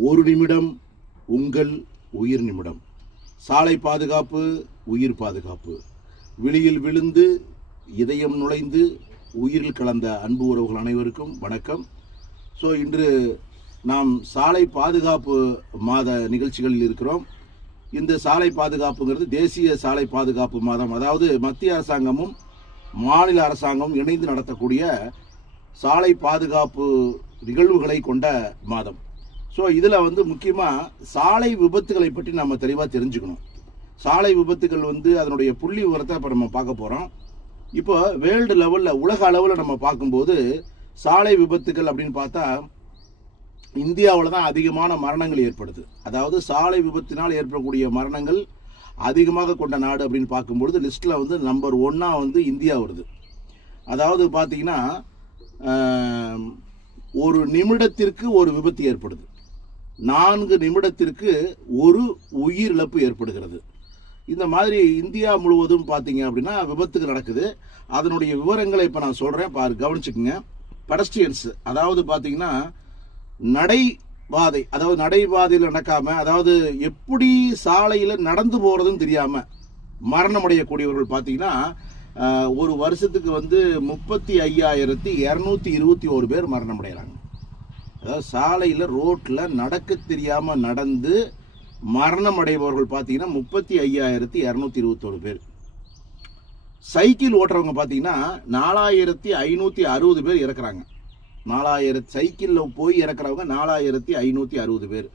ஒரு நிமிடம் உங்கள் உயிர் நிமிடம். சாலை பாதுகாப்பு, உயிர் பாதுகாப்பு. விழியில் விழுந்து இதயம் நுழைந்து உயிரில் கலந்த அன்பு உறவுகள் அனைவருக்கும் வணக்கம். இன்று நாம் சாலை பாதுகாப்பு மாத நிகழ்ச்சிகளில் இருக்கிறோம். இந்த சாலை பாதுகாப்புங்கிறது தேசிய சாலை பாதுகாப்பு மாதம். அதாவது மத்திய அரசாங்கமும் மாநில அரசாங்கமும் இணைந்து நடத்தக்கூடிய சாலை பாதுகாப்பு நிகழ்வுகளை கொண்ட மாதம். இதில் முக்கியமாக சாலை விபத்துகளை பற்றி நம்ம தெளிவாக தெரிஞ்சுக்கணும். சாலை விபத்துகள் அதனுடைய புள்ளி விவரத்தை இப்போ நம்ம பார்க்க போகிறோம். இப்போ வேர்ல்டு லெவலில், உலக அளவில் நம்ம பார்க்கும்போது சாலை விபத்துகள் அப்படின்னு பார்த்தா இந்தியாவில் தான் அதிகமான மரணங்கள் ஏற்படுது. அதாவது சாலை விபத்தினால் ஏற்படக்கூடிய மரணங்கள் அதிகமாக கொண்ட நாடு அப்படின்னு பார்க்கும்பொழுது லிஸ்ட்டில் நம்பர் 1 இந்தியா வருது. அதாவது பார்த்தீங்கன்னா ஒரு நிமிடத்திற்கு ஒரு விபத்து ஏற்படுது. 4 நிமிடத்திற்கு ஒரு உயிரிழப்பு ஏற்படுகிறது. இந்த மாதிரி இந்தியா முழுவதும் பார்த்தீங்க அப்படின்னா விபத்துகள் நடக்குது. அதனுடைய விவரங்களை இப்போ நான் சொல்கிறேன், கவனிச்சுக்குங்க. பெடஸ்ட்ரியன்ஸ், அதாவது பார்த்தீங்கன்னா நடைபாதை, அதாவது நடைபாதையில் நடக்காமல், அதாவது எப்படி சாலையில் நடந்து போகிறதுன்னு தெரியாமல் மரணம் அடையக்கூடியவர்கள் பார்த்தீங்கன்னா ஒரு வருஷத்துக்கு 35,221 பேர் மரணம் அடைகிறாங்க. அதாவது சாலையில் ரோட்டில் நடக்க தெரியாமல் நடந்து மரணம் அடைபவர்கள் பார்த்தீங்கன்னா 35,221 பேர். சைக்கிள் ஓட்டுறவங்க பார்த்தீங்கன்னா 4,560 பேர் இறக்குறாங்க. 4,000 சைக்கிளில் போய் இறக்குறவங்க 4,560 பேர்.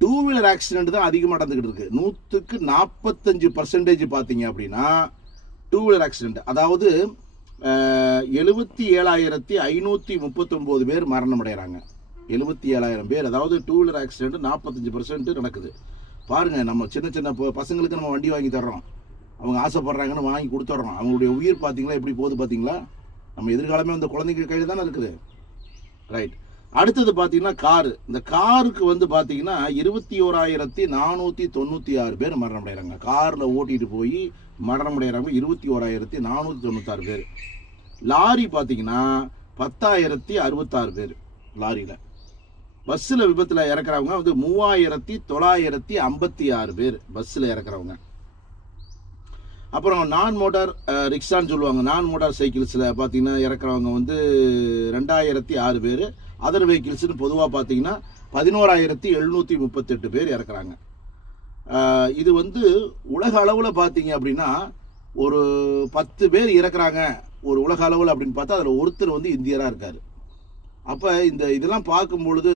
டூ வீலர் ஆக்சிடென்ட் தான் அதிகமாக நடந்துக்கிட்டு இருக்கு. 100க்கு 45% பார்த்தீங்க அப்படின்னா டூ வீலர் ஆக்சிடென்ட். அதாவது 77,539 பேர் மரணம் அடைகிறாங்க. 77,000 பேர். அதாவது டூ வீலர் ஆக்சிடென்ட் 45% நடக்குது. பாருங்க, நம்ம சின்ன சின்ன பசங்களுக்கு நம்ம வண்டி வாங்கி தர்றோம், அவங்க ஆசைப்படுறாங்கன்னு வாங்கி கொடுத்துட்றோம். அவங்களுடைய உயிர் பார்த்தீங்களா எப்படி போகுது பார்த்தீங்களா? நம்ம எதிர்காலமே அந்த குழந்தைங்க கையில் தானே இருக்குது. ரைட். அடுத்தது பார்த்தீங்கன்னா காரு. இந்த காருக்கு பார்த்தீங்கன்னா 21,496 பேர் மரணம் அடைகிறாங்க. காரில் ஓட்டிட்டு போய் மரணம் அடைகிறாங்க 21,496 பேர். லாரி பார்த்தீங்கன்னா 10,066 பேர் லாரியில். பஸ்ஸில் விபத்தில் இறக்குறவங்க 3,956 பேர் பஸ்ஸில் இறக்குறவங்க. அப்புறம் நான் மோட்டார் ரிக்ஷான்னு சொல்லுவாங்க. நான் மோட்டார் சைக்கிள்ஸில் பார்த்தீங்கன்னா இறக்குறவங்க 2,006 பேர். அதர் வெஹிக்கிள்ஸ்னு பொதுவாக பார்த்தீங்கன்னா 11,738 பேர் இறக்குறாங்க. இது உலக அளவில் பார்த்தீங்க அப்படின்னா ஒரு 10 பேர் இறக்குறாங்க ஒரு உலக அளவில் அப்படின்னு பார்த்தா அதில் ஒருத்தர் இந்தியராக இருக்கார். அப்போ இதெல்லாம் பார்க்கும் பொழுது